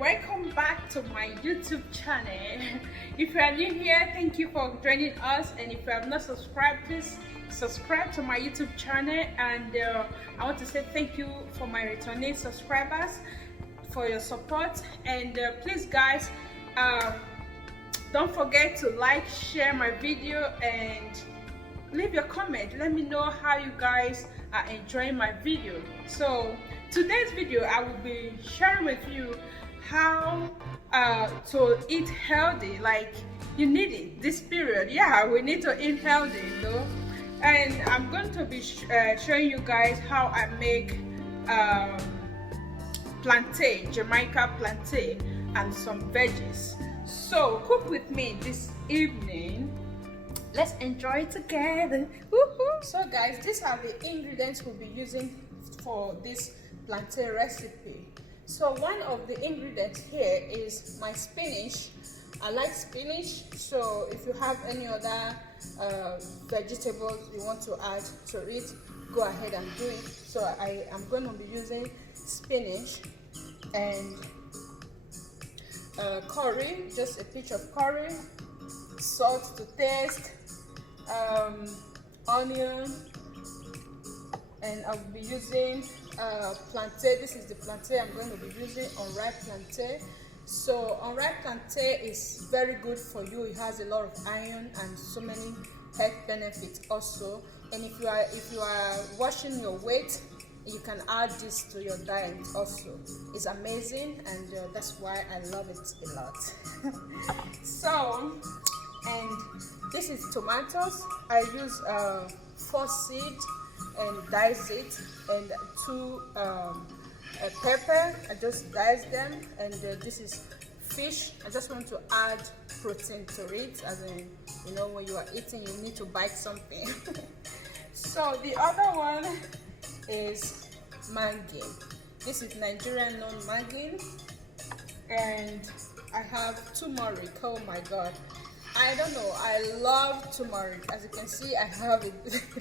welcome back to my YouTube channel. If you are new here, thank you for joining us, and if you have not subscribed, please subscribe to my YouTube channel. And I want to say thank you for my returning subscribers for your support. And please guys, don't forget to like, share my video, and leave your comment. Let me know how you guys are enjoying my video. So today's video, I will be sharing with you how to eat healthy. Like, you need it this period. Yeah, we need to eat healthy, you know. And I'm going to be showing you guys how I make plantain, Jamaica plantain, and some veggies. So cook with me this evening. Let's enjoy it together. Woohoo! So guys, these are the ingredients we'll be using for this plantain recipe. So one of the ingredients here is my spinach. I like spinach, so if you have any other vegetables you want to add to it, go ahead and do it. So I am going to be using spinach and curry, just a pinch of curry, salt to taste, onion, and I'll be using plantain. This is the plantain I'm going to be using, unripe plantain. So unripe plantain is very good for you. It has a lot of iron and so many health benefits also. And if you are watching your weight, you can add this to your diet also. It's amazing, and that's why I love it a lot. So, and this is tomatoes. I use 4 seeds and dice it, and 2 pepper. I just dice them, and this is fish. I just want to add protein to it, as in, you know, when you are eating you need to bite something. So the other one is mango. This is Nigerian known mango, and I have turmeric. Oh my god, I don't know, I love turmeric. As you can see, I have it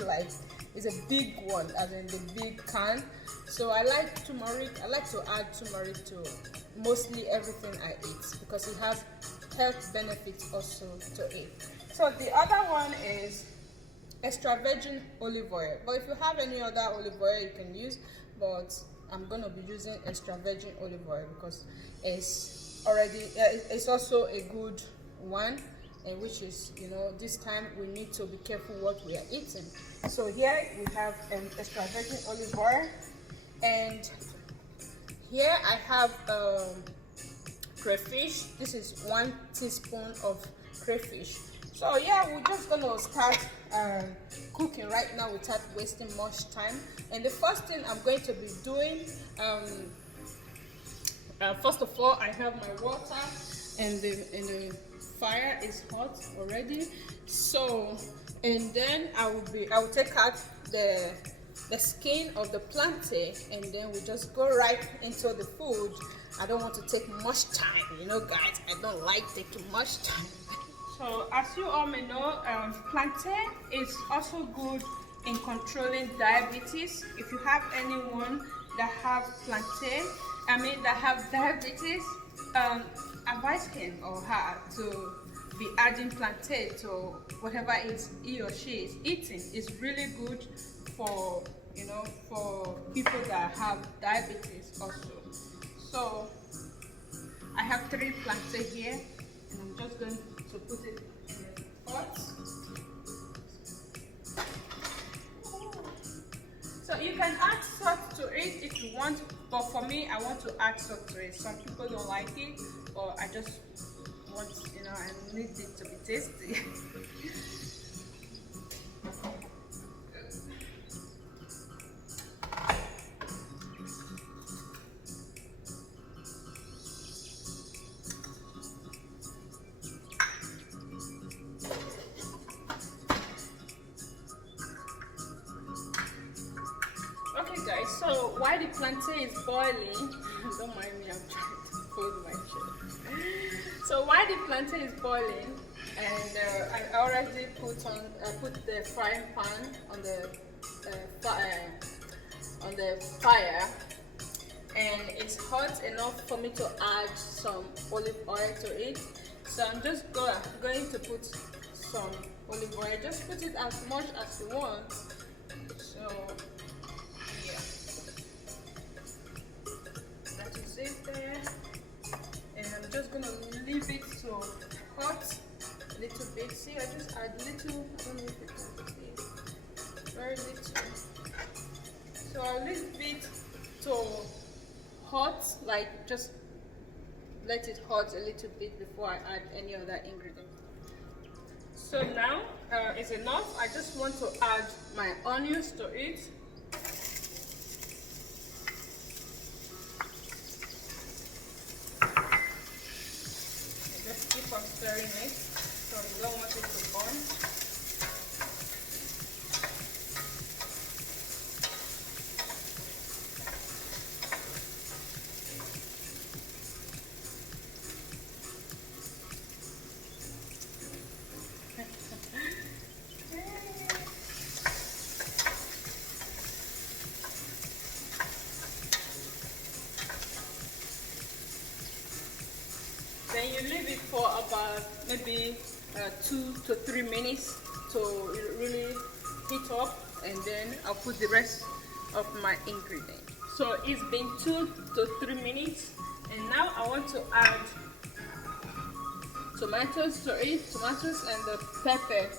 like, it's a big one, as in the big can. So I like turmeric. I like to add turmeric to mostly everything I eat because it has health benefits also to it. So the other one is extra virgin olive oil, but if you have any other olive oil you can use, but I'm going to be using extra virgin olive oil because it's already it's also a good one, and which is, you know, this time we need to be careful what we are eating. So here we have extra virgin olive oil, and here I have crayfish. This is 1 teaspoon of crayfish. So yeah, we're just gonna start cooking right now without wasting much time. And the first thing I'm going to be doing, first of all, I have my water, and the fire is hot already. So, and then I will take out the skin of the plantain, and then we just go right into the food. I don't want to take much time, you know guys, I don't like taking much time. So as you all may know, plantain is also good in controlling diabetes. If you have anyone that have plantain, that have diabetes, advise him or her to be adding plantain to whatever he or she is eating. It's really good for, you know, for people that have diabetes also. So I have 3 plantain here, and I'm just going to put it in the pot. So you can add salt to it if you want, but for me, I want to add salt to it. Some people don't like it, but I just want, you know, I need it to be tasty. Guys, so while the plantain is boiling, don't mind me, I'm trying to fold my shirt. So while the plantain is boiling, and I already put the frying pan on the fire, and it's hot enough for me to add some olive oil to it. So I'm just going to put some olive oil. Just put it as much as you want. So yeah, that is it there. And I'm just gonna leave it to hot a little bit. See, I just add little, I don't know if you can see, very little. So I'll leave it to hot, like just let it hot a little bit before I add any other ingredient. So now it's enough. I just want to add my onions to it. Just keep on stirring it, so you don't want it to burn. Then you leave it for about maybe 2 to 3 minutes to really heat up, and then I'll put the rest of my ingredients. So it's been 2 to 3 minutes, and now I want to add tomatoes to it, tomatoes and the pepper.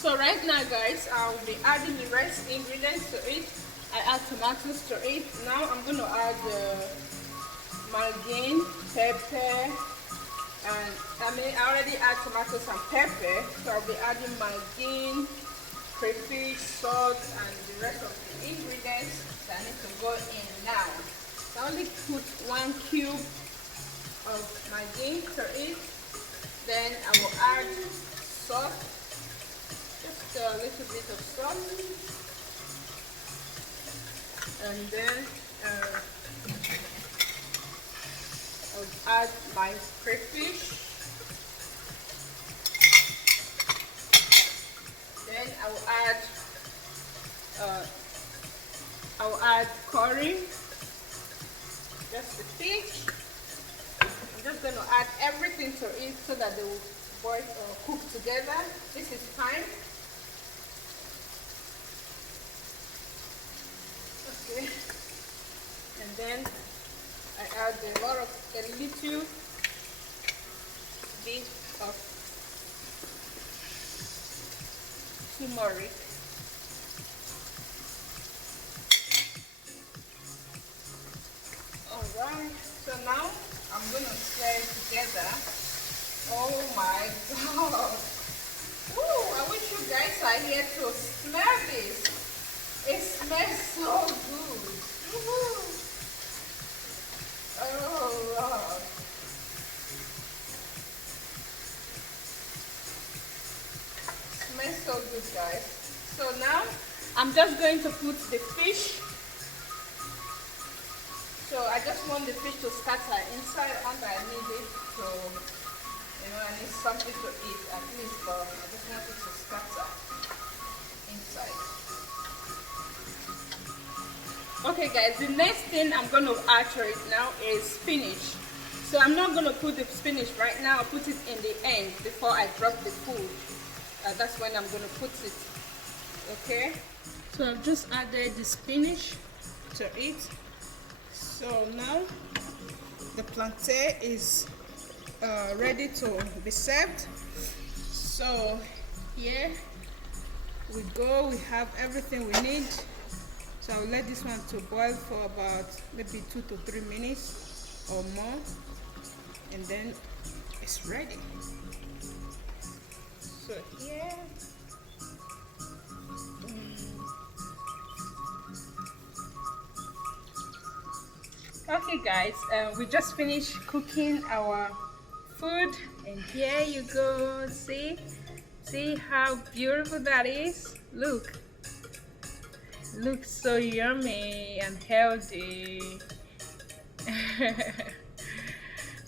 So right now, guys, I'll be adding the rest ingredients to it. I add tomatoes to it. Now I'm going to add margarine, pepper, and I already add tomatoes and pepper. So I'll be adding margarine, crayfish, salt, and the rest of the ingredients that need to go in now. So I only put 1 cube of margarine to it. Then I will add salt. Just a little bit of salt, and then I'll add my crayfish. Then I'll add curry, just a pinch. I'm just going to add everything to it so that they will boil or cook together. This is thyme. Okay. And then I add a little bit of turmeric. Alright, so now I'm going to stir it together. Oh my god! Ooh, I wish you guys are here to smell this. It smells so good. Oh Lord. Smells so good, guys. So now I'm just going to put the fish. So I just want the fish to scatter inside, and I need it to, I need something to eat at least, but I just want it to scatter inside. Okay guys, the next thing I'm going to add to it now is spinach. So I'm not going to put the spinach right now. I'll put it in the end before I drop the food. That's when I'm going to put it. Okay? So I've just added the spinach to it. So now the plantain is ready to be served. So here we go. We have everything we need. So I'll let this one to boil for about maybe 2 to 3 minutes or more, and then it's ready. So here Okay guys, we just finished cooking our food, and here you go. See how beautiful that is. Looks so yummy and healthy.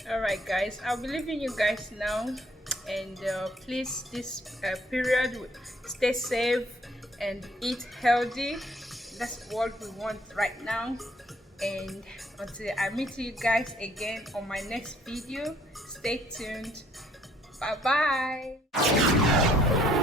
Alright guys, I'll be leaving you guys now, and please, this period, stay safe and eat healthy. That's what we want right now. And until I meet you guys again on my next video, stay tuned. Bye bye.